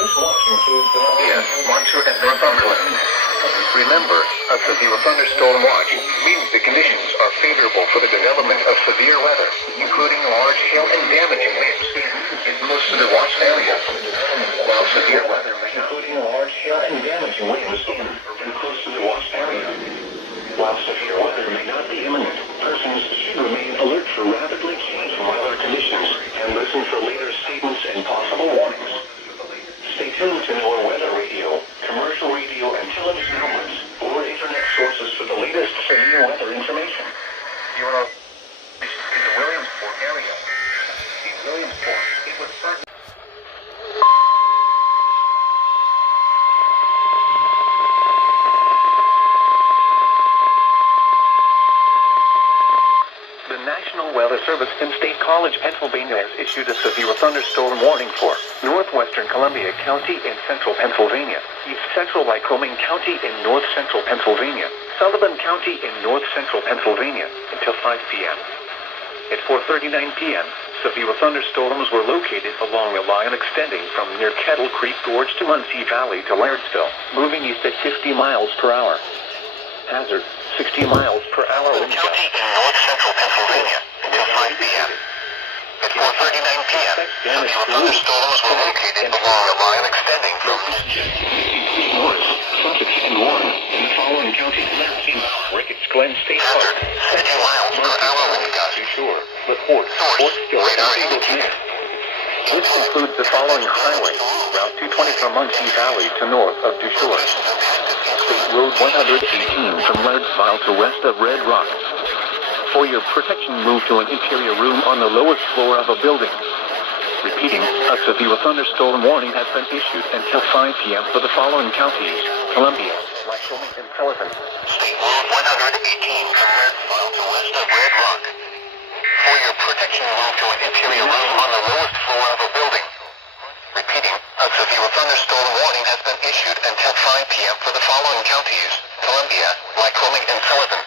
This watch includes Columbia, Montour, and Northumberland. Remember, a severe thunderstorm watch means the conditions are favorable for the development of severe weather, including large hail and damaging winds. Get close to the watch area. While severe weather may not including large hail and damaging winds, get close to the watch area. While severe weather may not be imminent, persons should remain alert for rapidly changing weather conditions and listen for later statements and possible warnings. Stay tuned to our weather radio, commercial radio, and television outlets, or internet sources for the latest severe weather information. You want to in the Williamsport area? In Williamsport, it would start. The National Weather Service in State College, Pennsylvania has issued a severe thunderstorm warning for northwestern Columbia County in central Pennsylvania, east central Lycoming County in north central Pennsylvania, Sullivan County in north central Pennsylvania until 5 p.m. At 4:39 p.m., severe thunderstorms were located along a line extending from near Kettle Creek Gorge to Muncie Valley to Lairdsville, moving east at 50 miles per hour. Hazard, 60 miles per hour wind gusts. County in north central Pennsylvania until 5 p.m. At 4:39 p.m., severe thunderstorms were located along a line extending from Morris, Sussex, and Warren in the following counties: Ricketts Glen State Park, hazard, 60 miles per hour wind gusts. Shore, LaPorte, Fort Still, and Eagles Nest. This includes the following highway: Route 220 from Muncie Valley to north of Dushore, State Road 118 from Lairdsville to west of Red Rock. For your protection, move to an interior room on the lowest floor of a building. Repeating, a severe thunderstorm warning has been issued until 5 p.m. for the following counties: Columbia, Lycoming, and Sullivan. State Road 118 from Lairdsville to west of Red Rock. For your protection, move to an interior room on the lowest floor of a building. Repeating, a severe thunderstorm warning has been issued until 5 p.m. for the following counties: Columbia, Lycoming, and Sullivan.